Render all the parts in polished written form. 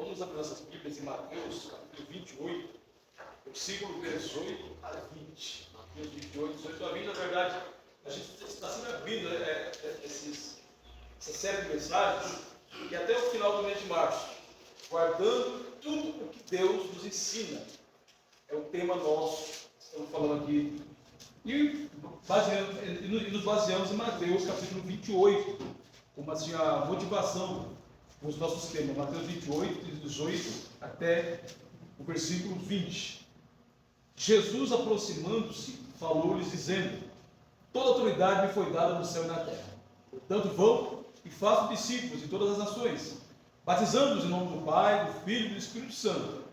Vamos abrir nossas Bíblias em Mateus, capítulo 28, versículo 18 a 20. Mateus 28, 18 a 20, na verdade, a gente está sempre abrindo essa série de mensagens, e até o final do mês de março, guardando tudo o que Deus nos ensina. É o tema nosso, estamos falando aqui. E nos baseamos em Mateus, capítulo 28, como assim a motivação dos nossos temas. Mateus 28, 18 até o versículo 20. Jesus, aproximando-se, falou-lhes, dizendo: toda autoridade me foi dada no céu e na terra. Portanto, vão e façam discípulos de todas as nações, batizando-os em nome do Pai, do Filho e do Espírito Santo,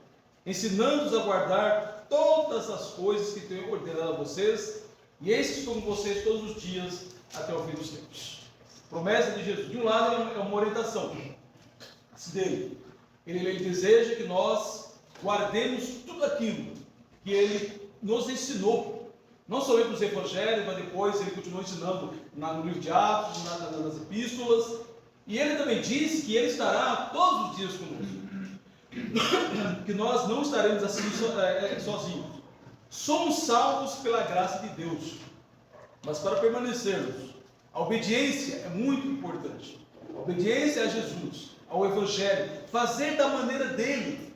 ensinando-os a guardar todas as coisas que tenho ordenado a vocês, e eis que estou com vocês todos os dias até o fim dos tempos. Promessa de Jesus. De um lado é uma orientação dele. Ele deseja que nós guardemos tudo aquilo que ele nos ensinou, não somente nos evangelhos, mas depois ele continua ensinando no livro de Atos, nas epístolas, e ele também disse que ele estará todos os dias conosco, que nós não estaremos assim sozinhos. Somos salvos pela graça de Deus, mas para permanecermos, a obediência é muito importante. A obediência a Jesus, ao Evangelho, fazer da maneira dele.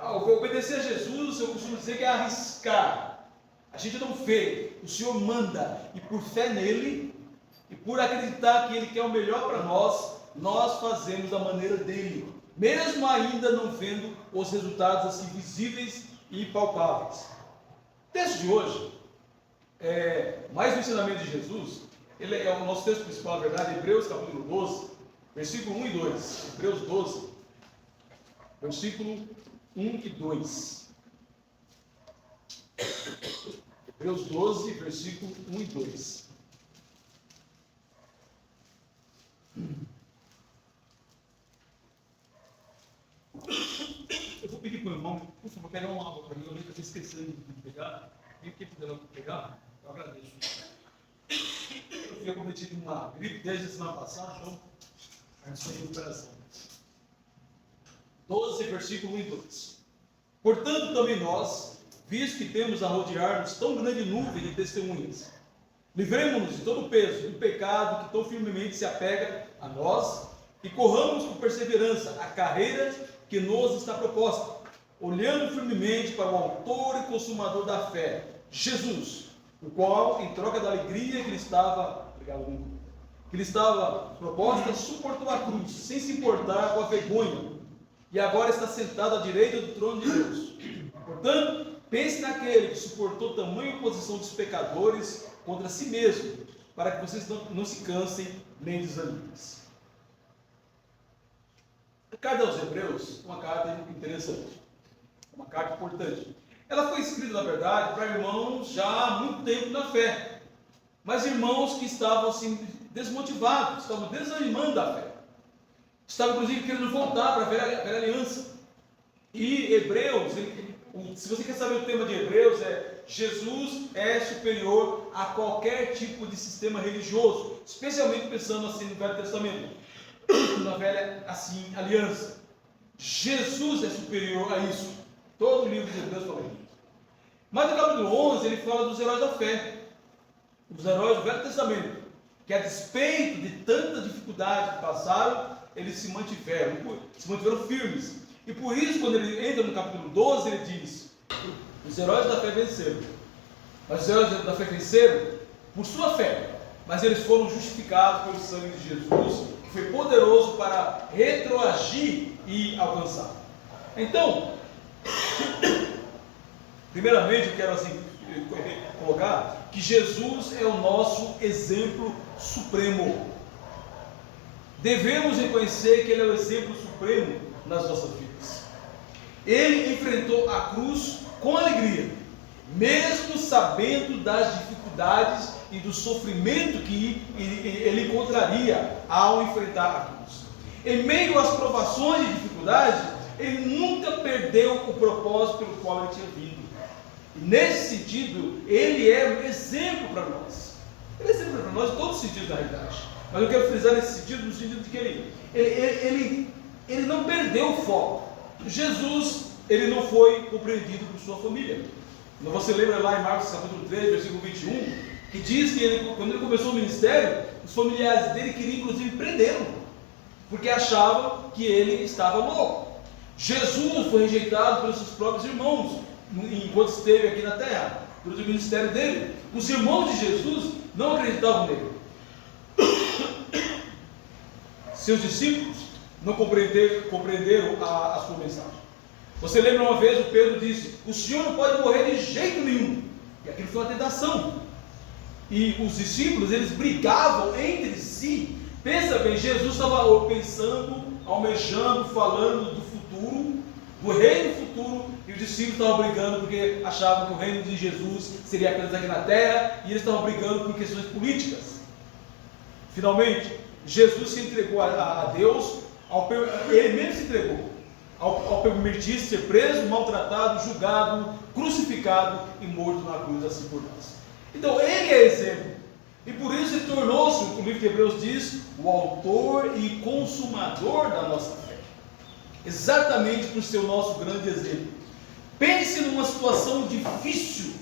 Ao obedecer a Jesus, eu costumo dizer que é arriscar. A gente não vê, o Senhor manda, e por fé nele, e por acreditar que ele quer o melhor para nós, nós fazemos da maneira dele, mesmo ainda não vendo os resultados assim visíveis e palpáveis. O texto de hoje, mais um ensinamento de Jesus, ele é o nosso texto principal, na verdade, Hebreus capítulo 12, versículo 1 e 2. Hebreus 12, versículo 1 e 2. Hebreus 12, versículo 1 e 2. Eu vou pedir para o irmão, por favor, pegar uma água para mim. Eu nunca estou esquecendo de pegar. E quem puder pegar, eu agradeço. Eu fui acometido de uma gripe desde a semana passada, então a gente está em recuperação. 12, versículo 1 e 2. Portanto, também nós, visto que temos a rodear-nos tão grande nuvem de testemunhas, livremo-nos de todo o peso do pecado que tão firmemente se apega a nós, e corramos com perseverança a carreira que nos está proposta, olhando firmemente para o autor e consumador da fé, Jesus, o qual, em troca da alegria que lhe estava proposta, suportou a cruz, sem se importar com a vergonha, e agora está sentado à direita do trono de Deus. Portanto, pense naquele que suportou tamanha oposição dos pecadores contra si mesmo, para que vocês não se cansem nem desanimem. A carta aos Hebreus é uma carta interessante, uma carta importante. Ela foi escrita, na verdade, para irmãos já há muito tempo na fé, mas irmãos que estavam assim desmotivados, estavam desanimando da fé, estavam inclusive querendo voltar para a velha aliança. E Hebreus, se você quer saber o tema de Hebreus, Jesus é superior a qualquer tipo de sistema religioso, especialmente pensando assim no Velho Testamento, na velha assim aliança. Jesus é superior a isso. Todo o livro de Hebreus fala isso. Mas no capítulo 11 ele fala dos heróis da fé, os heróis do Velho Testamento, que a despeito de tanta dificuldade que passaram, eles se mantiveram firmes. E por isso, quando ele entra no capítulo 12, ele diz: os heróis da fé venceram. Mas os heróis da fé venceram por sua fé, mas eles foram justificados pelo sangue de Jesus, que foi poderoso para retroagir e alcançar. Então, primeiramente eu quero assim colocar que Jesus é o nosso exemplo supremo. Devemos reconhecer que ele é o exemplo supremo nas nossas vidas. Ele enfrentou a cruz com alegria, mesmo sabendo das dificuldades e do sofrimento que ele encontraria ao enfrentar a cruz. Em meio às provações e dificuldades, ele nunca perdeu o propósito pelo qual ele tinha vindo. E nesse sentido, ele é um exemplo para nós. Ele é exemplo para nós em todos os sentidos da realidade. Mas eu quero frisar nesse sentido, no sentido de que ele não perdeu o foco. Jesus, ele não foi compreendido por sua família. Você lembra lá em Marcos capítulo 3, versículo 21, que diz que quando ele começou o ministério, os familiares dele queriam inclusive prendê-lo, porque achavam que ele estava louco. Jesus foi rejeitado pelos seus próprios irmãos, enquanto esteve aqui na terra, durante o ministério dele. Os irmãos de Jesus não acreditavam nele. Seus discípulos não compreenderam a sua mensagem. Você lembra uma vez o Pedro disse: o Senhor não pode morrer de jeito nenhum. E aquilo foi uma tentação. E os discípulos, eles brigavam entre si. Pensa bem, Jesus estava pensando, almejando, falando do futuro, do reino futuro, e os discípulos estavam brigando porque achavam que o reino de Jesus seria apenas aqui na terra, e eles estavam brigando por questões políticas. Finalmente, Jesus se entregou a Deus, ele mesmo se entregou, ao permitir ser preso, maltratado, julgado, crucificado e morto na cruz, assim por nós. Então ele é exemplo, e por isso ele tornou-se, o livro de Hebreus diz, o autor e consumador da nossa fé, exatamente por ser o nosso grande exemplo. Pense numa situação difícil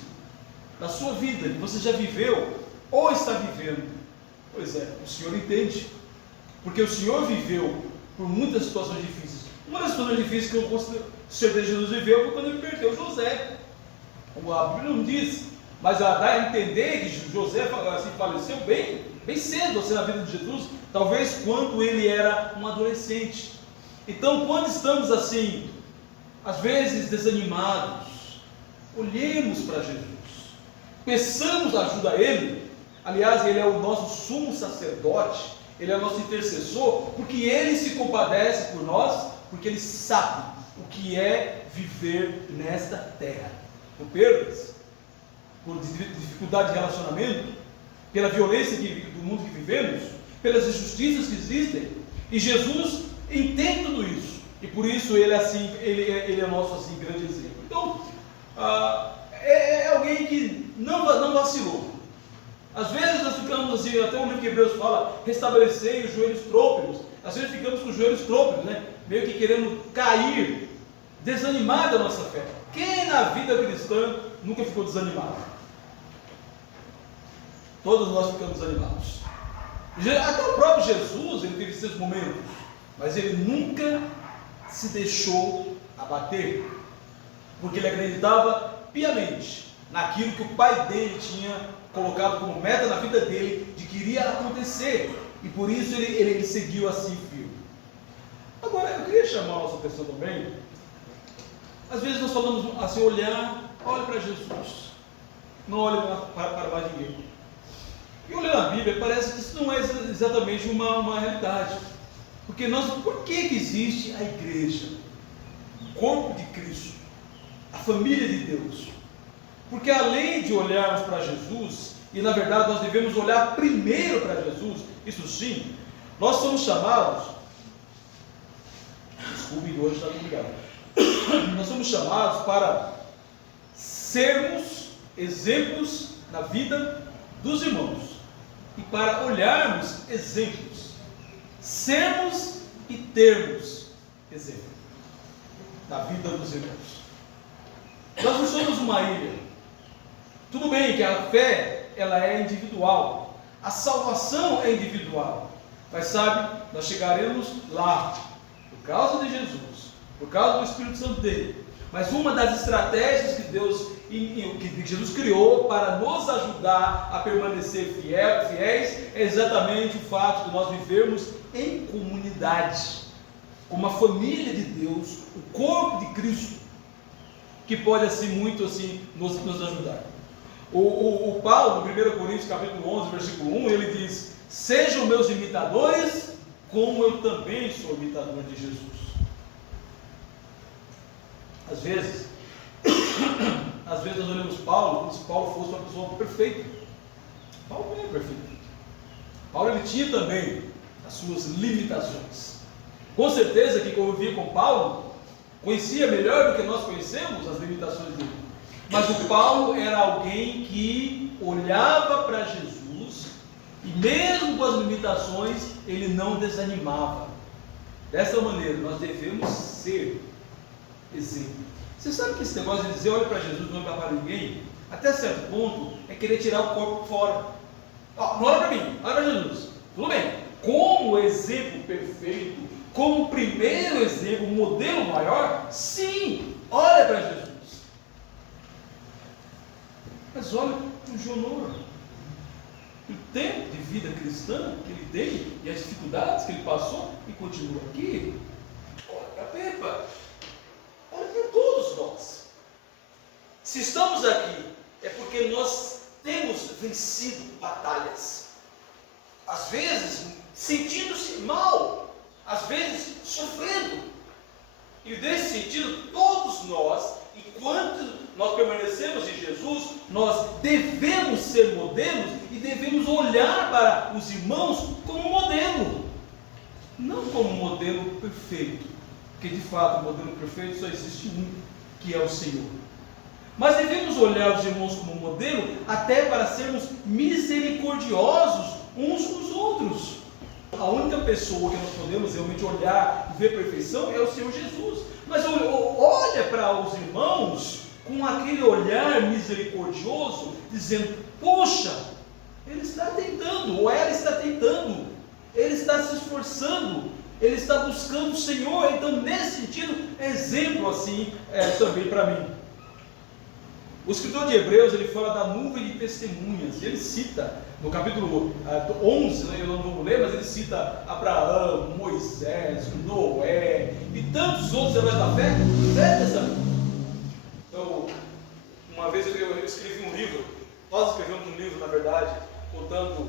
da sua vida, que você já viveu ou está vivendo. Pois é, o Senhor entende, porque o Senhor viveu por muitas situações difíceis. Uma das situações difíceis que o Senhor de Jesus viveu foi quando ele perdeu José. A Bíblia não diz, mas dá a entender que José assim, faleceu bem cedo assim, na vida de Jesus, talvez quando ele era um adolescente. Então, quando estamos assim, às vezes desanimados, olhemos para Jesus, peçamos ajuda a Ele. Aliás, Ele é o nosso sumo sacerdote, Ele é o nosso intercessor, porque Ele se compadece por nós, porque Ele sabe o que é viver nesta terra, por perdas, por dificuldade de relacionamento, pela violência do mundo que vivemos, pelas injustiças que existem, e Jesus entende tudo isso, e por isso Ele é nosso assim, grande exemplo. Então, é alguém que não vacilou. Às vezes nós ficamos assim, até o livro de Hebreus fala, restabelecei os joelhos trôpegos. Às vezes ficamos com os joelhos trôpegos, né? Meio que querendo cair, desanimar da nossa fé. Quem na vida cristã nunca ficou desanimado? Todos nós ficamos desanimados. Até o próprio Jesus, ele teve seus momentos, mas ele nunca se deixou abater, porque ele acreditava piamente naquilo que o Pai dele tinha colocado como meta na vida dele, de que iria acontecer, e por isso ele seguiu assim firme. Agora, eu queria chamar a nossa atenção também. Às vezes nós falamos assim, olhe para Jesus, não olhe para mais ninguém. E olhando a Bíblia, parece que isso não é exatamente uma realidade, porque por que existe a igreja, o corpo de Cristo, a família de Deus? Porque além de olharmos para Jesus, e na verdade nós devemos olhar primeiro para Jesus, isso sim, nós somos chamados, desculpe, hoje está complicado, nós somos chamados para sermos exemplos na vida dos irmãos, e para olharmos exemplos, sermos e termos exemplo na vida dos irmãos. Nós não somos uma ilha. Tudo bem que a fé, ela é individual, a salvação é individual, mas sabe, nós chegaremos lá, por causa de Jesus, por causa do Espírito Santo dele. Mas uma das estratégias que Jesus criou para nos ajudar a permanecer fiéis, é exatamente o fato de nós vivermos em comunidade, como a família de Deus, o corpo de Cristo, que pode assim muito assim nos ajudar. O Paulo, no 1 Coríntios capítulo 11, versículo 1, ele diz: sejam meus imitadores, como eu também sou imitador de Jesus. Às vezes nós olhamos Paulo como se Paulo fosse uma pessoa perfeita. Paulo não é perfeito. Paulo ele tinha também as suas limitações. Com certeza que convivia com Paulo, conhecia melhor do que nós conhecemos as limitações dele. Mas o Paulo era alguém que olhava para Jesus e mesmo com as limitações, ele não desanimava. Dessa maneira, nós devemos ser Você sabe que esse negócio de dizer olha para Jesus, não olha para ninguém, até certo ponto é querer tirar o corpo fora. Ó, não olha para mim, olha para Jesus. Tudo bem, como exemplo perfeito, como primeiro exemplo, modelo maior, sim, olha para Jesus. Mas olha para o Jonor, o tempo de vida cristã que ele tem e as dificuldades que ele passou e continua aqui. Olha para a Pepa, olha para todos nós. Se estamos aqui, é porque nós temos vencido batalhas, às vezes sentindo-se mal, às vezes sofrendo, e nesse sentido, todos nós, enquanto nós permanecemos em Jesus, nós devemos ser modelos e devemos olhar para os irmãos como modelo, não como modelo perfeito, porque de fato o modelo perfeito só existe um, que é o Senhor. Mas devemos olhar os irmãos como modelo até para sermos misericordiosos uns com os outros. A única pessoa que nós podemos realmente olhar e ver perfeição é o Senhor Jesus. Mas olha para os irmãos com aquele olhar misericordioso, dizendo: poxa, ele está tentando, ou ela está tentando, ele está se esforçando, ele está buscando o Senhor. Então, nesse sentido, é exemplo assim também para mim. O escritor de Hebreus, ele fala da nuvem de testemunhas, ele cita no capítulo 11, né, eu não vou ler, mas ele cita Abraão, Moisés, Noé e tantos outros heróis da fé. Então, uma vez eu escrevi um livro, nós escrevemos um livro, na verdade, contando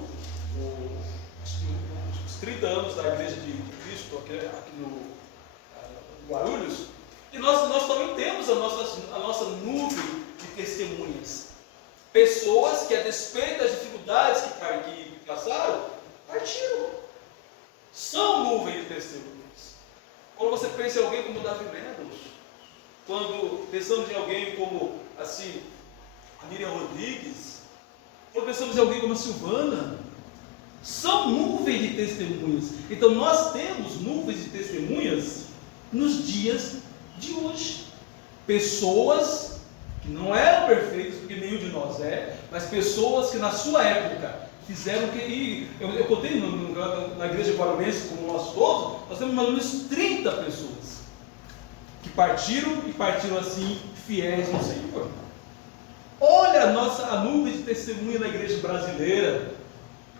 os 30 anos da Igreja de Cristo aqui no Guarulhos, e nós também temos a nossa nuvem de testemunhas, pessoas que, a despeito das dificuldades que passaram, partiram, são nuvem de testemunhas. Quando você pensa em alguém como Davi Meadows, quando pensamos em alguém como assim, a Miriam Rodrigues, quando pensamos em alguém como a Silvana, são nuvens de testemunhas. Então nós temos nuvens de testemunhas nos dias de hoje, pessoas que não eram perfeitos, porque nenhum de nós é, mas pessoas que na sua época fizeram que, eu contei na igreja guarulhense, como nós todos, nós temos mais ou menos 30 pessoas que partiram e partiram assim, fiéis no Senhor. Olha a nuvem de testemunha na igreja brasileira,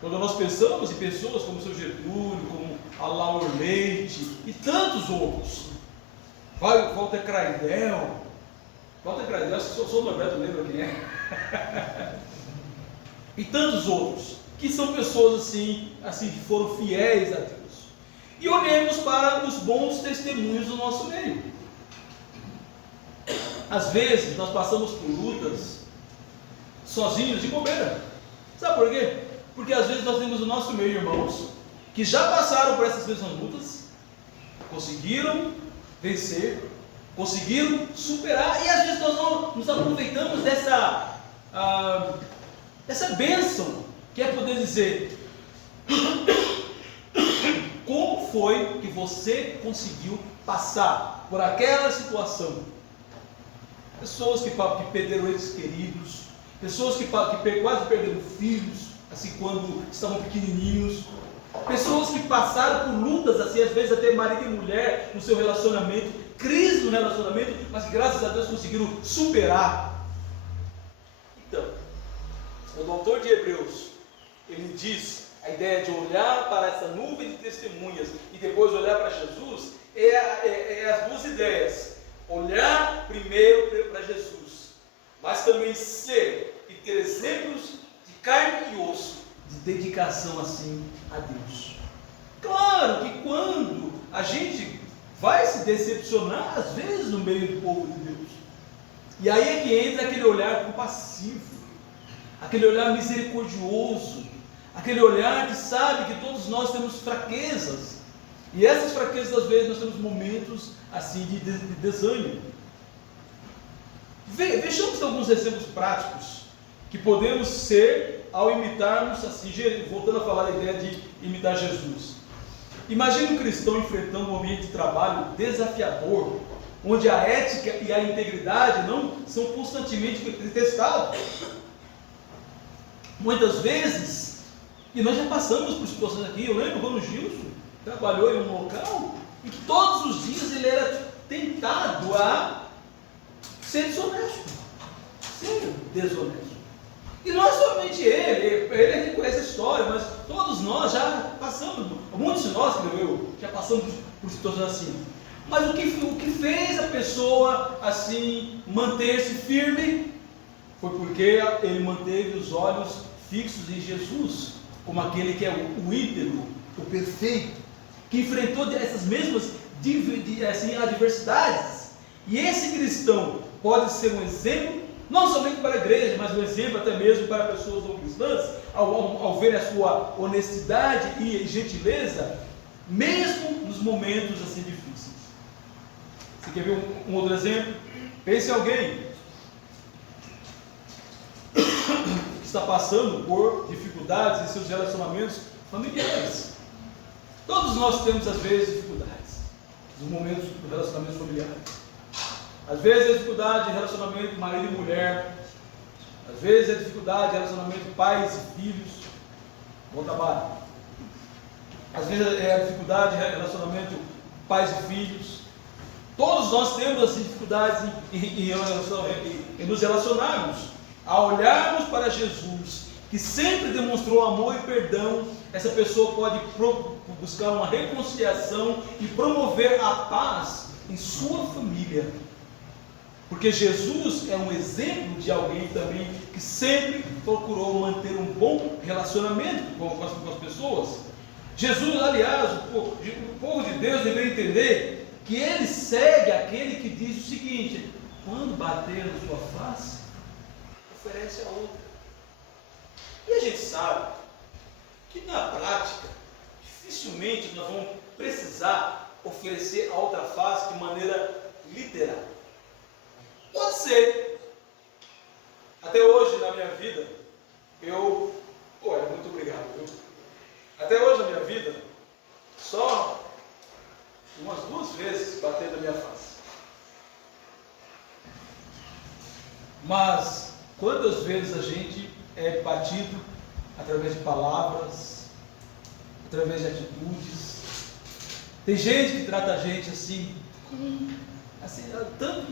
quando nós pensamos em pessoas como o seu Getúlio, como a Laura Leite e tantos outros, Walter Craidel, sou Norberto, lembra quem é? E tantos outros, que são pessoas assim que foram fiéis a Deus. E olhemos para os bons testemunhos do nosso meio. Às vezes nós passamos por lutas sozinhos, de bobeira. Sabe por quê? Porque às vezes nós temos no nosso meio irmãos que já passaram por essas mesmas lutas, conseguiram vencer, conseguiram superar, e às vezes nós não nos aproveitamos dessa bênção, que é poder dizer: como foi que você conseguiu passar por aquela situação? Pessoas que perderam entes queridos, pessoas que quase perderam filhos, assim, quando estavam pequenininhos, pessoas que passaram por lutas, assim, às vezes até marido e mulher no seu relacionamento, crise no relacionamento, mas que graças a Deus conseguiram superar. Então, o autor de Hebreus, ele diz, a ideia de olhar para essa nuvem de testemunhas e depois olhar para Jesus, é as duas ideias: olhar primeiro para Jesus, mas também ser e ter exemplos de carne e osso, de dedicação assim a Deus. Claro que quando a gente vai se decepcionar, às vezes, no meio do povo de Deus, e aí é que entra aquele olhar compassivo, aquele olhar misericordioso, aquele olhar que sabe que todos nós temos fraquezas, e essas fraquezas, às vezes, nós temos momentos assim de desânimo. Vejamos alguns exemplos práticos que podemos ser ao imitarmos, assim, voltando a falar da ideia de imitar Jesus. Imagine um cristão enfrentando um ambiente de trabalho desafiador, onde a ética e a integridade não são constantemente testados. Muitas vezes, e nós já passamos por situações aqui, eu lembro quando o Gilson trabalhou em um local e todos os dias ele era tentado a ser desonesto, ser desonesto. E não é somente ele reconhece a história, mas todos nós já passamos, muitos de nós, creio eu, já passamos por situações assim. Mas o que fez a pessoa assim manter-se firme foi porque ele manteve os olhos fixos em Jesus, como aquele que é o íntegro, o perfeito, que enfrentou essas mesmas adversidades. E esse cristão pode ser um exemplo, não somente para a igreja, mas um exemplo até mesmo para pessoas não cristãs, ao ver a sua honestidade e gentileza, mesmo nos momentos assim difíceis. Você quer ver um outro exemplo? Pense em alguém que está passando por dificuldades em seus relacionamentos familiares. Todos nós temos às vezes dificuldades nos momentos do relacionamento familiar. Às vezes é dificuldade de relacionamento marido e mulher. Às vezes é dificuldade de relacionamento pais e filhos. Bom trabalho. Às vezes é a dificuldade de relacionamento pais e filhos. Todos nós temos as dificuldades em nos relacionarmos. Ao olharmos para Jesus, que sempre demonstrou amor e perdão, essa pessoa pode buscar uma reconciliação e promover a paz em sua família. Porque Jesus é um exemplo de alguém também que sempre procurou manter um bom relacionamento com as pessoas. Jesus, aliás, o povo de Deus deveria entender que ele segue aquele que diz o seguinte: quando bater na sua face, oferece a outra. E a gente sabe que na prática, dificilmente nós vamos precisar oferecer a outra face de maneira literal. Pode ser. Até hoje na minha vida, muito obrigado, viu? Até hoje na minha vida, só umas 2 vezes bateu na minha face. Mas quantas vezes a gente é batido através de palavras, através de atitudes? Tem gente que trata a gente assim, tanto,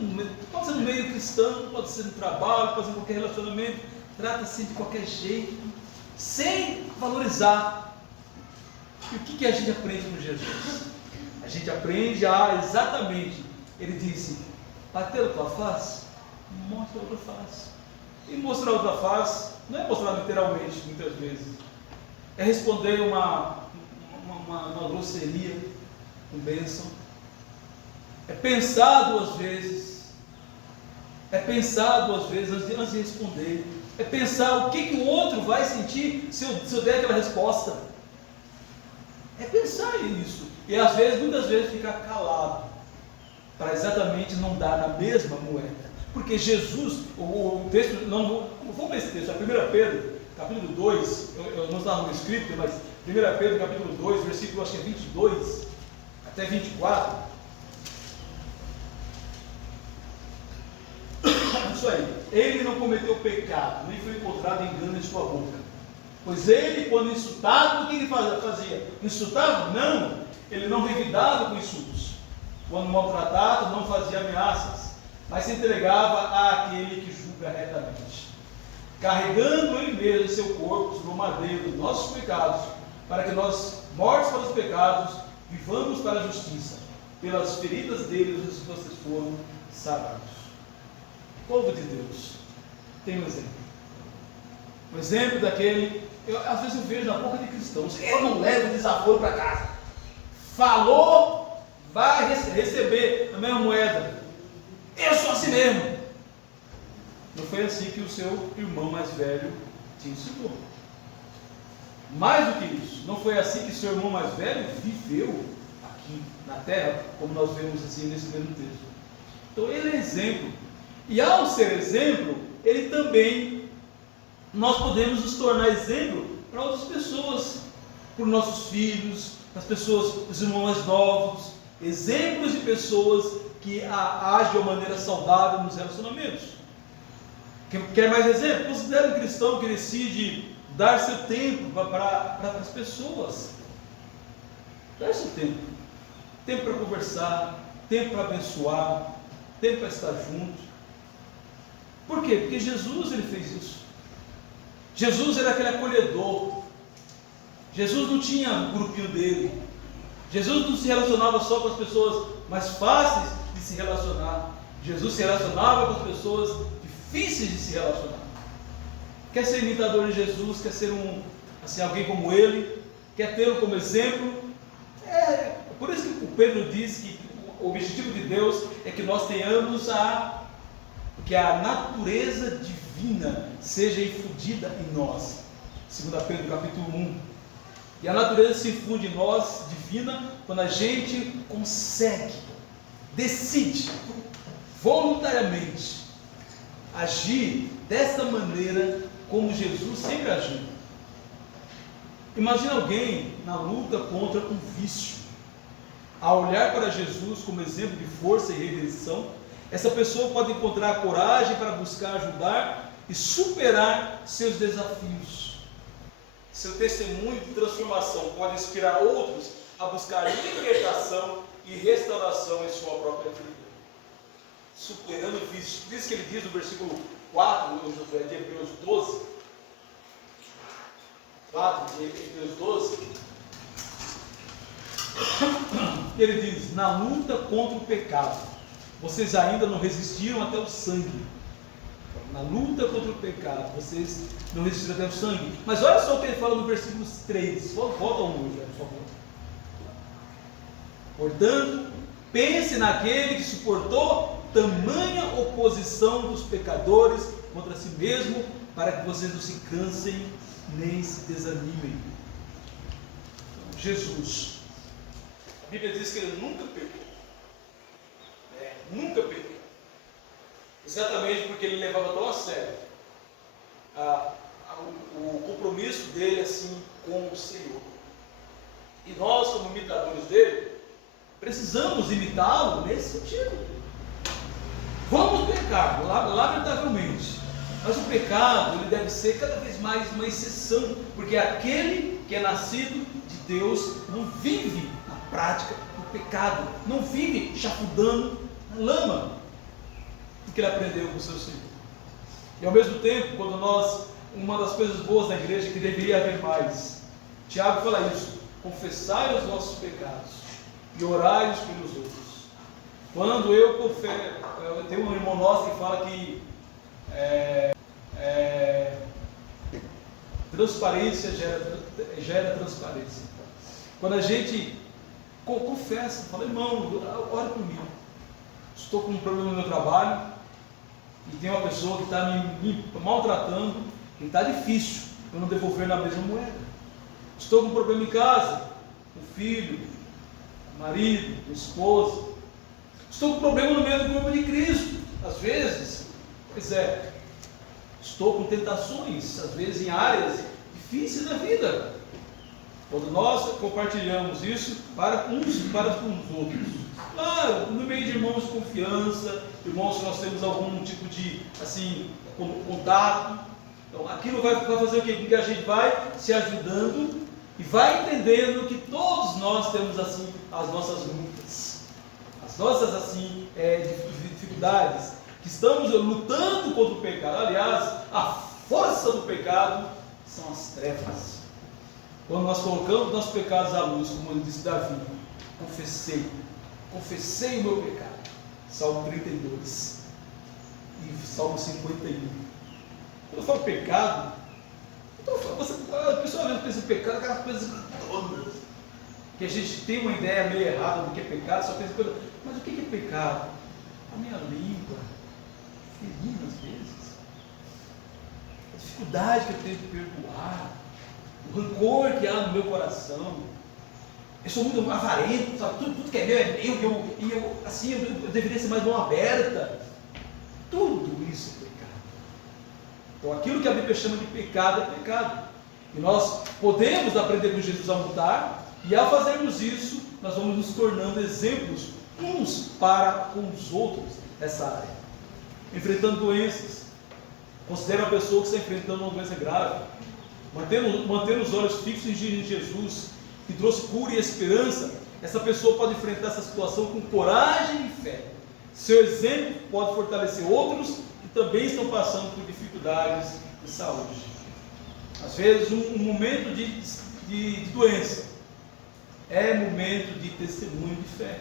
pode ser no meio cristão, pode ser no trabalho, pode ser em qualquer relacionamento, trata assim de qualquer jeito, sem valorizar. E o que a gente aprende com Jesus? A gente aprende a exatamente, ele disse: bateu a tua face, mostra a outra face. E mostrar a outra face não é mostrar literalmente, muitas vezes, é responder uma grosseria com bênção, é pensar 2 vezes, antes de responder, é pensar o que o outro vai sentir se eu der aquela resposta, é pensar nisso, e às vezes, muitas vezes, ficar calado, para exatamente não dar na mesma moeda. Porque Jesus, o texto, não vou ler esse texto, é 1 Pedro, capítulo 2, eu não estava no escrito, mas 1 Pedro, capítulo 2, versículo acho que é 22 até 24. Isso aí, ele não cometeu pecado, nem foi encontrado engano em sua boca. Pois ele, quando insultado, o que ele fazia? Insultava? Não, ele não revidava com insultos. Quando maltratado, não fazia ameaças, mas se entregava àquele que julga retamente, carregando ele mesmo em seu corpo sobre o madeiro dos nossos pecados, para que nós, mortos para os pecados, vivamos para a justiça. Pelas feridas dele, vocês foram sarados. Povo de Deus, tem um exemplo. Um exemplo daquele, às vezes eu vejo na boca de cristãos: eu não levo desaforo para casa. Falou, vai receber a mesma moeda. Eu sou assim mesmo. Não foi assim que o seu irmão mais velho te ensinou. Mais do que isso, não foi assim que seu irmão mais velho viveu aqui na terra, como nós vemos assim nesse mesmo texto. Então ele é exemplo. E ao ser exemplo, ele também, nós podemos nos tornar exemplo para outras pessoas, para os nossos filhos, para as pessoas, os irmãos mais novos, exemplos de pessoas que age de uma maneira saudável nos relacionamentos. Quer mais exemplo? Considere um cristão que decide dar seu tempo para as pessoas. Dar seu tempo. Tempo para conversar, tempo para abençoar, tempo para estar junto. Por quê? Porque Jesus ele fez isso. Jesus era aquele acolhedor. Jesus não tinha um grupinho dele. Jesus não se relacionava só com as pessoas mais fáceis de se relacionar. Jesus se relacionava com as pessoas difíceis de se relacionar. Quer ser imitador de Jesus, quer ser alguém como ele, quer tê-lo como exemplo. Por isso que o Pedro diz que o objetivo de Deus é que nós tenhamos que a natureza divina seja infundida em nós. 2 Pedro capítulo 1. E a natureza se infunde em nós, divina, quando a gente consegue, decide, voluntariamente, agir dessa maneira como Jesus sempre agiu. Imagina alguém na luta contra um vício. Ao olhar para Jesus como exemplo de força e redenção, essa pessoa pode encontrar coragem para buscar ajudar e superar seus desafios. Seu testemunho de transformação pode inspirar outros a buscar libertação e restauração em sua própria vida. Superando o vício. Diz que ele diz no versículo 4 de Hebreus 12. 4 de Hebreus 12. Ele diz: na luta contra o pecado, vocês ainda não resistiram até o sangue. Na luta contra o pecado, vocês não resistiram até o sangue. Mas olha só o que ele fala no versículo 3. Volta ao mundo, por favor. Portanto, pense naquele que suportou tamanha oposição dos pecadores contra si mesmo, para que vocês não se cansem nem se desanimem. Jesus, a Bíblia diz que ele nunca pecou. Nunca pecou. Exatamente porque ele levava tão a sério o compromisso dele assim com o Senhor. E nós, como imitadores dele, precisamos imitá-lo nesse sentido. Vamos pecar, lamentavelmente, mas o pecado ele deve ser cada vez mais uma exceção, porque aquele que é nascido de Deus não vive na prática do pecado, não vive chafurdando na lama, porque ele aprendeu com o seu Senhor. E ao mesmo tempo, uma das coisas boas da igreja é que deveria haver mais. Tiago fala isso: confessai os vossos pecados e orai uns pelos outros. Quando eu confesso, tem um irmão nosso que fala que transparência gera transparência. Quando a gente confessa, fala: irmão, ora por mim, estou com um problema no meu trabalho e tem uma pessoa que está me maltratando e está difícil eu não devolver na mesma moeda. Estou com um problema em casa, com o filho, com o marido, com a esposa. Estou com um problema no meio do corpo de Cristo. Às vezes, estou com tentações, às vezes em áreas difíceis da vida. Quando nós compartilhamos isso para uns com os outros, claro, no meio de irmãos de confiança, irmãos que nós temos algum tipo de contato, então aquilo vai fazer o quê? Que a gente vai se ajudando e vai entendendo que todos nós temos assim as nossas lutas, as nossas dificuldades, que estamos lutando contra o pecado. Aliás, a força do pecado são as trevas. Quando nós colocamos nossos pecados à luz, como disse Davi, confessei o meu pecado. Salmo 32 e Salmo 51. Quando eu falo pecado, a pessoa às vezes pensa em pecado, aquelas coisas todas, que a gente tem uma ideia meio errada do que é pecado, só pensa, mas o que é pecado? A minha língua, ferindo às vezes, a dificuldade que eu tenho de perdoar, o rancor que há no meu coração. Eu sou muito avarento, sabe? Tudo que é meu é meu, e eu deveria ser mais mão aberta. Tudo isso é pecado. Então aquilo que a Bíblia chama de pecado é pecado. E nós podemos aprender com Jesus a mudar, e ao fazermos isso, nós vamos nos tornando exemplos uns para com os outros nessa área, enfrentando doenças. Considere uma pessoa que está enfrentando uma doença grave, mantendo os olhos fixos em Jesus, que trouxe cura e esperança. Essa pessoa pode enfrentar essa situação com coragem e fé. Seu exemplo pode fortalecer outros que também estão passando por dificuldades de saúde. Às vezes, um momento de doença é momento de testemunho de fé.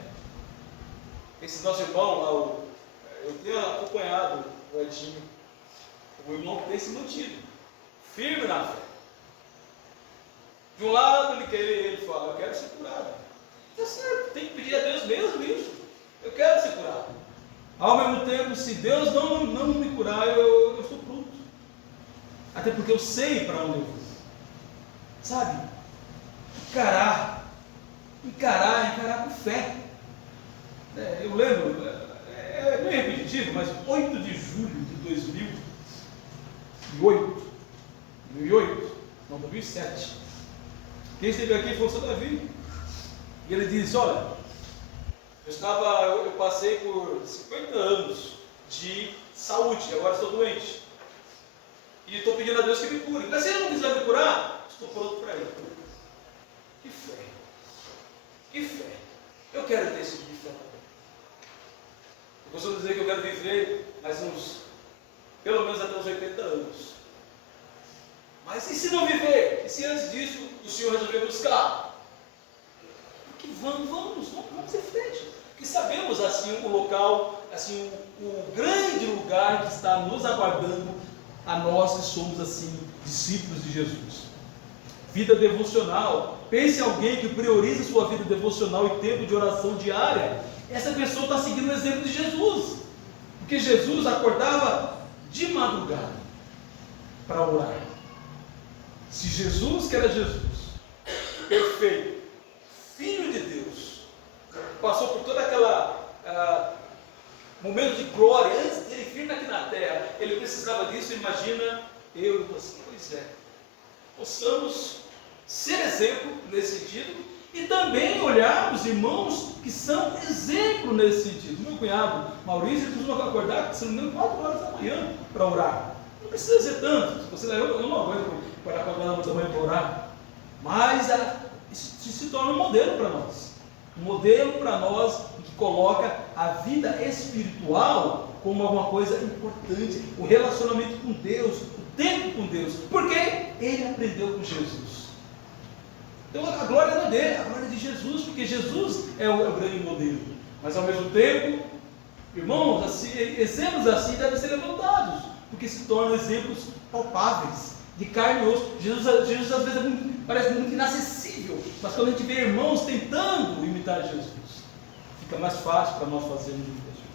Esse nosso irmão, eu tenho acompanhado o Edinho, o irmão tem se mantido firme na fé. De um lado ele fala, eu quero ser curado. Está certo, tem que pedir a Deus mesmo isso. Eu quero ser curado. Ao mesmo tempo, se Deus não me curar, eu estou pronto. Até porque eu sei para onde eu vou. Sabe? Encarar com fé. Eu lembro, é meio repetitivo, mas 8 de julho de 2007. Quem esteve aqui foi o seu Davi. E ele disse, olha, eu passei por 50 anos de saúde, agora estou doente. E estou pedindo a Deus que me cure. Mas se ele não quiser me curar, estou pronto para ele. Que fé! Que fé! Eu quero ter esse tipo de fé também. Eu costumo dizer que eu quero viver mais pelo menos até uns 80 anos. Mas e se não viver? E se antes disso o Senhor resolver buscar? Porque vamos em frente. Porque sabemos assim o local, assim o grande lugar que está nos aguardando a nós que somos assim discípulos de Jesus. Vida devocional. Pense em alguém que prioriza sua vida devocional e tempo de oração diária. Essa pessoa está seguindo o exemplo de Jesus. Porque Jesus acordava de madrugada para orar. Se Jesus, que era Jesus, perfeito, Filho de Deus, passou por toda aquela momento de glória, antes dele vir aqui na terra, ele precisava disso. Imagina eu e você. Pois é, possamos ser exemplo nesse sentido e também olharmos irmãos que são exemplo nesse sentido. Meu cunhado Maurício costuma acordar, se não me engano, 4 horas da manhã para orar. Não precisa ser tanto. Eu não aguento para acordar da manhã para orar, mas isso se torna um modelo para nós. Um modelo para nós que coloca a vida espiritual como alguma coisa importante, o relacionamento com Deus, o tempo com Deus, porque ele aprendeu com Jesus. Então a glória não é dele, a glória é de Jesus, porque Jesus é o grande modelo. Mas ao mesmo tempo, irmãos, assim, exemplos assim devem ser levantados, porque se tornam exemplos palpáveis, de carne e osso. Jesus às vezes parece muito inacessível, mas quando a gente vê irmãos tentando imitar Jesus, fica mais fácil para nós fazermos isso.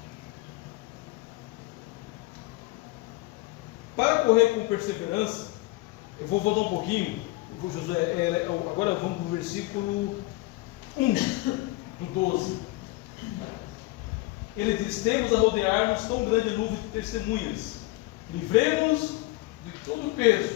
Para correr com perseverança, eu vou voltar um pouquinho. Agora vamos para o versículo 1 do 12. Ele diz: temos a rodear-nos tão grande nuvem de testemunhas, livremos-nos de todo o peso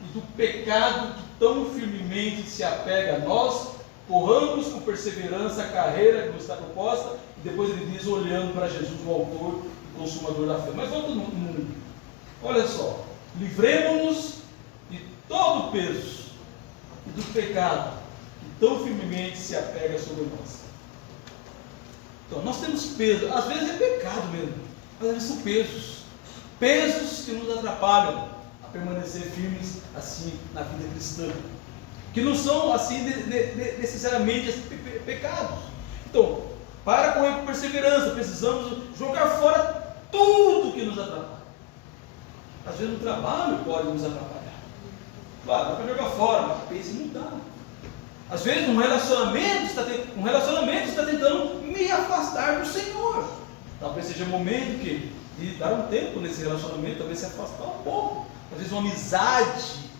e do pecado que tão firmemente se apega a nós, corramos com perseverança a carreira que nos está proposta. E depois ele diz, olhando para Jesus, o autor e consumador da fé. Mas volta no 1. Olha só: livremos-nos de todo o peso e do pecado que tão firmemente se apega sobre nós. Então, nós temos peso, às vezes é pecado mesmo, mas às vezes são pesos que nos atrapalham a permanecer firmes assim na vida cristã, que não são assim necessariamente pecados. Então, para correr com perseverança, precisamos jogar fora tudo que nos atrapalha. Às vezes no trabalho pode nos atrapalhar, claro, dá para jogar fora, mas pense em mudar. Às vezes um relacionamento está tentando me afastar do Senhor. Talvez seja o momento de dar um tempo nesse relacionamento, talvez se afastar um pouco. Às vezes uma amizade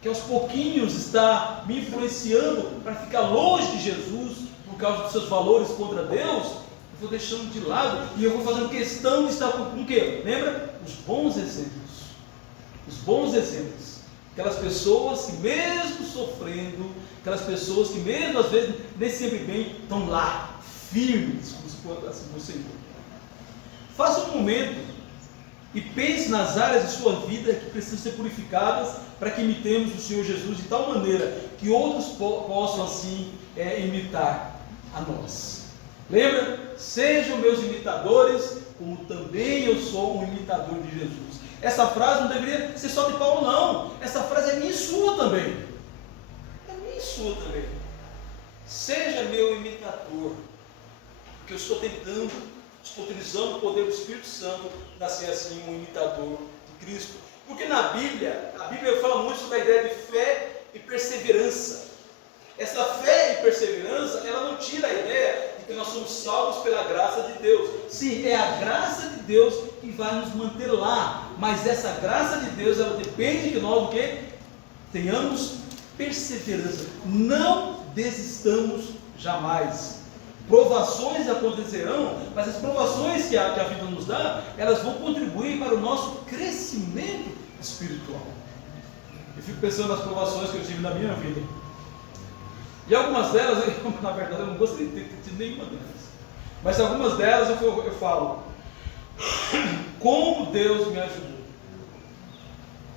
que aos pouquinhos está me influenciando para ficar longe de Jesus por causa dos seus valores contra Deus, eu vou deixando de lado e eu vou fazendo questão de estar com o quê? Lembra? Os bons exemplos. Os bons exemplos. Aquelas pessoas que mesmo sofrendo, aquelas pessoas que mesmo às vezes nem sempre bem, estão lá, firmes, assim como o Senhor. Faça um momento e pense nas áreas de sua vida que precisam ser purificadas para que imitemos o Senhor Jesus de tal maneira que outros possam assim imitar a nós. Lembra? Sejam meus imitadores, como também eu sou um imitador de Jesus. Essa frase não deveria ser só de Paulo, não. Essa frase é minha e sua também. É minha e sua também. Seja meu imitador, porque eu estou utilizando o poder do Espírito Santo para ser assim um imitador de Cristo. Porque na Bíblia, a Bíblia fala muito sobre a ideia de fé e perseverança. Essa fé e perseverança, ela não tira a ideia de que nós somos salvos pela graça de Deus. Sim, é a graça de Deus que vai nos manter lá. Mas essa graça de Deus, ela depende de nós, do que? Tenhamos perseverança. Não desistamos jamais. Provações acontecerão, mas as provações que a vida nos dá, elas vão contribuir para o nosso crescimento espiritual. Eu fico pensando nas provações que eu tive na minha vida. E algumas delas, na verdade, eu não gostaria de ter tido nenhuma delas. Mas algumas delas eu falo, como Deus me ajudou.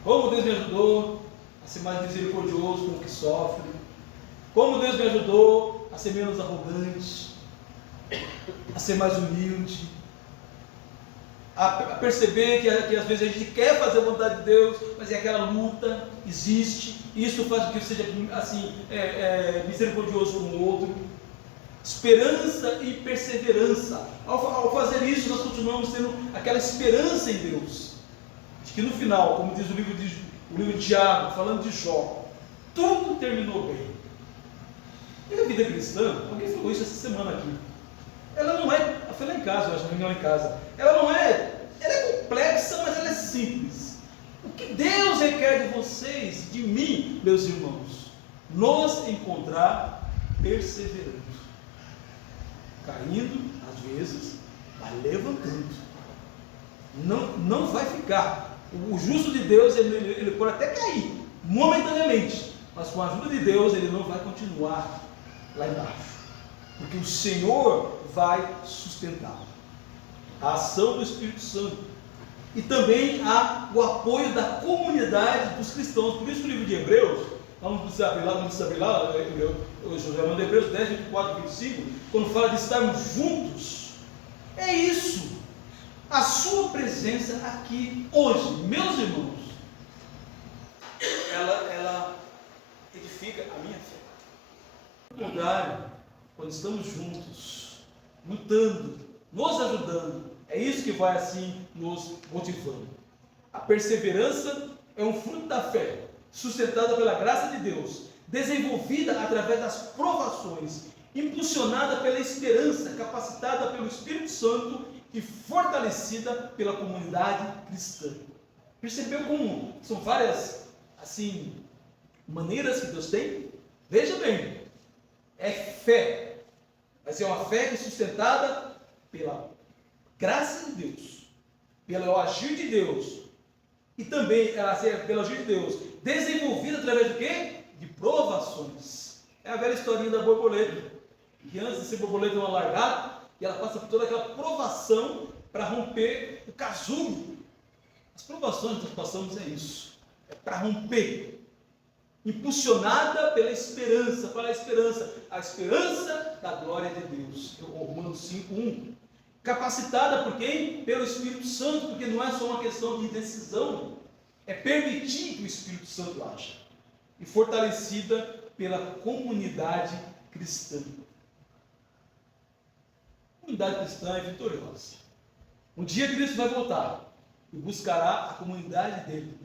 Como Deus me ajudou a ser mais misericordioso com o que sofre. Como Deus me ajudou a ser menos arrogante, a ser mais humilde, a perceber que às vezes a gente quer fazer a vontade de Deus, mas é aquela luta, existe, e isso faz com que seja assim, misericordioso com o outro. Esperança e perseverança. Ao fazer isso, nós continuamos tendo aquela esperança em Deus, de que no final, como diz o livro de Tiago, falando de Jó, tudo terminou bem. E a vida cristã, alguém falou isso essa semana aqui, ela não é, foi lá em casa, eu acho, reunião em casa, ela é complexa, mas ela é simples. O que Deus requer de vocês, de mim, meus irmãos, nos encontrar perseverando, caindo às vezes, mas levantando. Não vai ficar. O justo de Deus, ele pode até cair momentaneamente, mas com a ajuda de Deus ele não vai continuar lá embaixo, porque o Senhor vai sustentá-lo. A ação do Espírito Santo e também o apoio da comunidade dos cristãos. Por isso que o livro de Hebreus, não precisa abrir lá, eu já mando Hebreus 10, 24 e 25, quando fala de estarmos juntos, é isso. A sua presença aqui hoje, meus irmãos, ela edifica a minha fé. Ao contrário, quando estamos juntos, lutando, nos ajudando, é isso que vai assim nos motivando. A perseverança é um fruto da fé, sustentada pela graça de Deus, desenvolvida através das provações, impulsionada pela esperança, capacitada pelo Espírito Santo e fortalecida pela comunidade cristã. Percebeu como são várias assim maneiras que Deus tem? Veja bem, é fé, mas é uma fé que é sustentada pela graça de Deus, pelo agir de Deus, e também pelo agir de Deus, desenvolvida através do quê? De provações. É a velha historinha da borboleta, que antes de ser borboleta é uma lagarta, e ela passa por toda aquela provação para romper o casulo. As provações que nós passamos é isso, é para romper, impulsionada pela esperança, a esperança da glória de Deus. Romanos 5:1. Capacitada por quem? Pelo Espírito Santo, porque não é só uma questão de decisão, é permitir que o Espírito Santo haja, e fortalecida pela comunidade cristã. A comunidade cristã é vitoriosa. Um dia Cristo vai voltar e buscará a comunidade dele.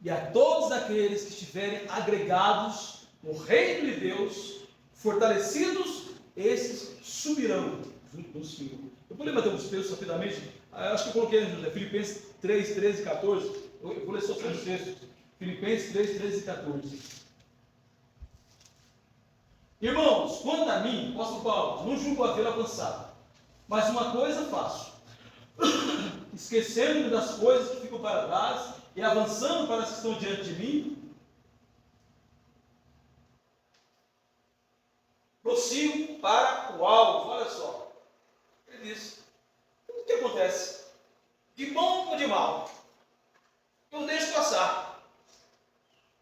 E a todos aqueles que estiverem agregados no reino de Deus, fortalecidos, esses subirão junto com o Senhor. Eu vou ler mais alguns textos rapidamente. Acho que eu coloquei, José, Filipenses 3, 13 e 14. Eu vou ler só os textos. Filipenses 3, 13 e 14. Irmãos, quanto a mim, apóstolo Paulo, não julgo havê-lo alcançado, mas uma coisa faço, esquecendo-me das coisas que ficam para trás e avançando para as que estão diante de mim, prossigo para o alvo, acontece? De bom ou de mal? Eu deixo passar.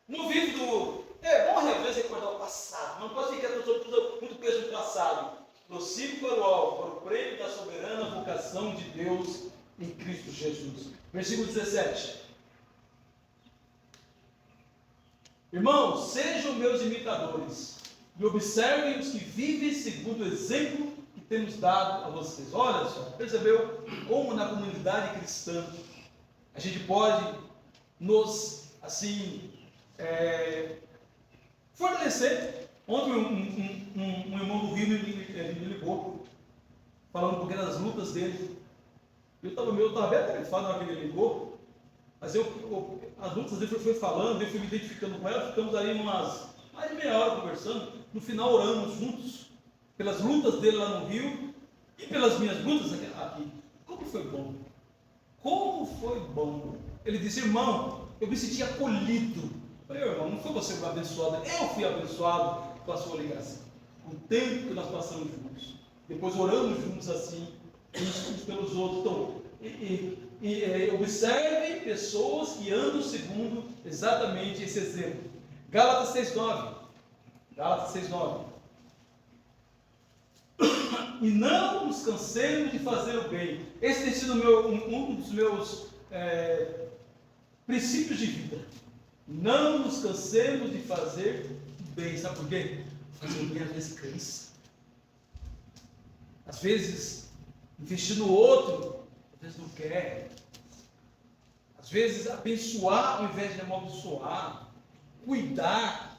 Não vivo do... É bom às vezes recordar o passado. Não pode ficar muito preso no passado. Prossigo para o alvo, para o prêmio da soberana vocação de Deus em Cristo Jesus. Versículo 17. Irmãos, sejam meus imitadores e observem os que vivem segundo o exemplo que temos dado a vocês. Olha só, percebeu como na comunidade cristã a gente pode nos, assim, fortalecer. Ontem um irmão do Rio me ligou, falando um pouquinho das lutas dele. Eu estava bem atarefado na hora que ele ligou, mas as lutas dele foi falando, eu fui me identificando com ela, ficamos aí mais de meia hora conversando. No final oramos juntos, pelas lutas dele lá no Rio, e pelas minhas lutas aqui. Como foi bom! Como foi bom! Ele disse, irmão, eu me senti acolhido. Eu falei, irmão, não foi você que foi abençoado, eu fui abençoado com a sua ligação, com o tempo que nós passamos juntos. Depois oramos juntos assim, uns pelos outros. Então, observem pessoas que andam segundo exatamente esse exemplo. Gálatas 6,9. Gálatas 6,9. E não nos cansemos de fazer o bem. Esse tem sido um dos meus princípios de vida. Não nos cansemos de fazer o bem. Sabe por quê? Fazer o bem às vezes cansa. Às vezes, investir no outro, às vezes não quer. Às vezes, abençoar ao invés de amaldiçoar. Cuidar.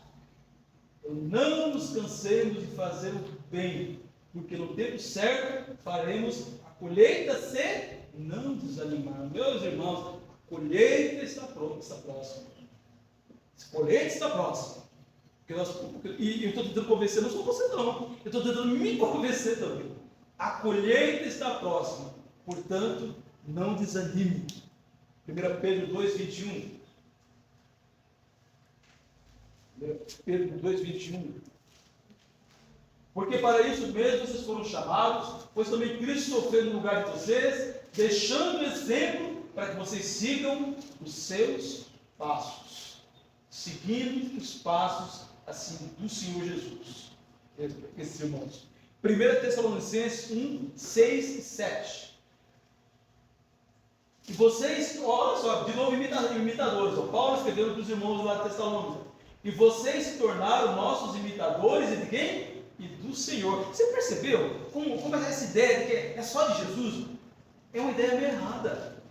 Então, não nos cansemos de fazer o bem, porque no tempo certo faremos a colheita se não desanimar. Meus irmãos, a colheita está próxima. A colheita está próxima. E eu estou tentando convencer, não sou você não. Eu estou tentando me convencer também. A colheita está próxima. Portanto, não desanime. 1 Pedro 2,21. 1 Pedro 2,21. Porque para isso mesmo vocês foram chamados, pois também Cristo sofreu no lugar de vocês, deixando exemplo para que vocês sigam os seus passos, seguindo os passos assim do Senhor Jesus. Esses irmãos. 1 Tessalonicenses 1, 6 e 7. E vocês, olha só, de novo imitadores. Paulo escreveu para os irmãos lá de Tessalônica. E vocês se tornaram nossos imitadores e de quem? E do Senhor. Você percebeu como é essa ideia de que é só de Jesus? É uma ideia meio errada.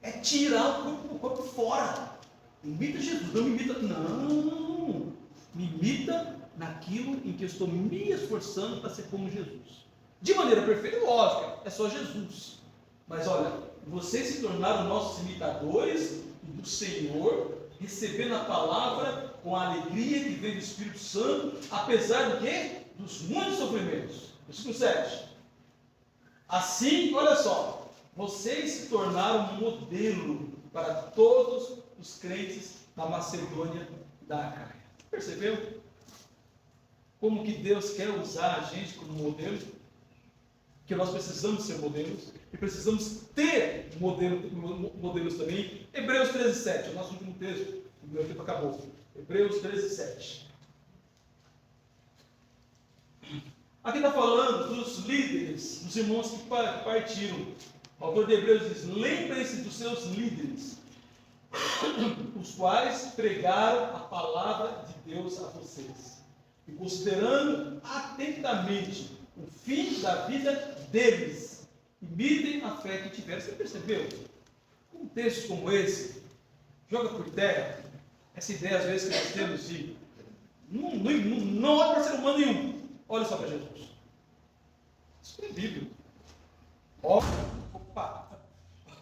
É tirar o corpo fora. Imita Jesus, não me imita. Não. Me imita naquilo em que eu estou me esforçando para ser como Jesus. De maneira perfeita, lógica, é só Jesus. Mas olha, vocês se tornaram nossos imitadores do Senhor, recebendo a palavra com a alegria que vem do Espírito Santo, apesar do quê? Dos muitos sofrimentos. Versículo 7. Assim, olha só, vocês se tornaram um modelo para todos os crentes da Macedônia e da Acaia. Percebeu? Como que Deus quer usar a gente como modelo? Que nós precisamos ser modelos e precisamos ter modelos também. Hebreus 13:7, o nosso último texto. O meu tempo acabou. Hebreus 13:7. Aqui está falando dos líderes, dos irmãos que partiram. O autor de Hebreus diz: lembrem-se dos seus líderes, os quais pregaram a palavra de Deus a vocês. E considerando atentamente o fim da vida deles, imitem a fé que tiveram. Você percebeu? Um texto como esse joga por terra essa ideia às vezes que nós temos de não olha para ser humano nenhum, olha só para Jesus. Isso é Bíblia.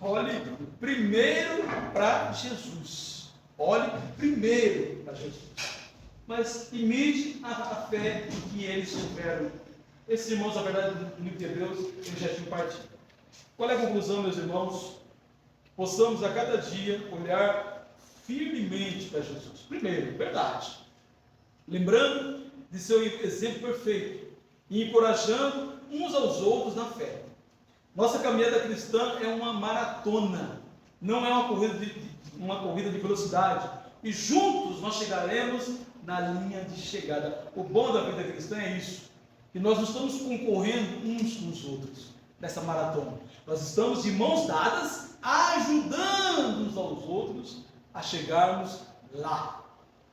Olhe primeiro para Jesus. Olhe primeiro para Jesus. Mas imite a fé que eles tiveram. Esses irmãos, na verdade, do livro de Hebreus, eles já tinham partido. Qual é a conclusão, meus irmãos? Possamos a cada dia olhar firmemente para Jesus. Primeiro, verdade. Lembrando de seu exemplo perfeito e encorajando uns aos outros na fé. Nossa caminhada cristã é uma maratona, não é uma corrida de velocidade. E juntos nós chegaremos na linha de chegada. O bom da vida cristã é isso, que nós não estamos concorrendo uns com os outros nessa maratona. Nós estamos de mãos dadas, ajudando uns aos outros a chegarmos lá,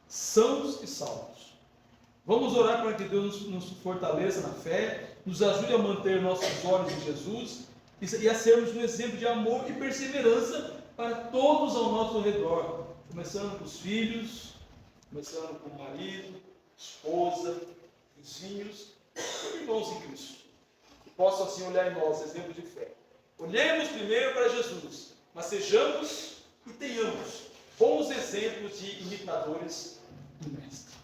sãos e salvos. Vamos orar para que Deus nos fortaleça na fé, nos ajude a manter nossos olhos em Jesus e a sermos um exemplo de amor e perseverança para todos ao nosso redor, começando com os filhos, começando com o marido, esposa, vizinhos, irmãos em Cristo, que possam assim olhar em nós, exemplo de fé. Olhemos primeiro para Jesus, mas sejamos e tenhamos bons exemplos de imitadores do Mestre.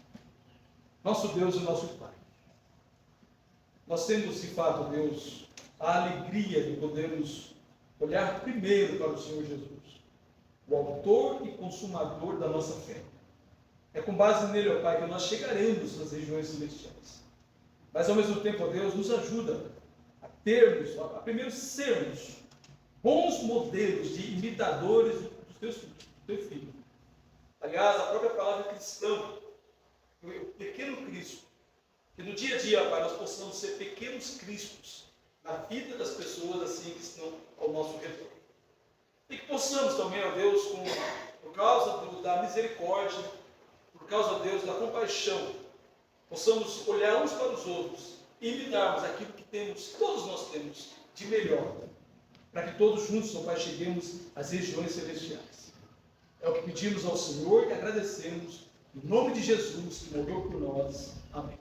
Nosso Deus e nosso Pai, nós temos de fato, Deus, a alegria de podermos olhar primeiro para o Senhor Jesus, o autor e consumador da nossa fé. É com base nele, ó Pai, que nós chegaremos nas regiões celestiais. Mas ao mesmo tempo, ó Deus, nos ajuda a termos, a primeiro sermos bons modelos de imitadores dos teus filhos, do teu filho. Aliás, a própria palavra cristão, o pequeno Cristo, que no dia a dia, Pai, nós possamos ser pequenos Cristos na vida das pessoas assim que estão ao nosso redor. E que possamos também, ó Deus, por causa da misericórdia, por causa, Deus, da compaixão, possamos olhar uns para os outros e imitarmos aquilo que temos, todos nós temos, de melhor, para que todos juntos, ó Pai, cheguemos às regiões celestiais. É o que pedimos ao Senhor e agradecemos, em nome de Jesus, que morreu por nós. Amém.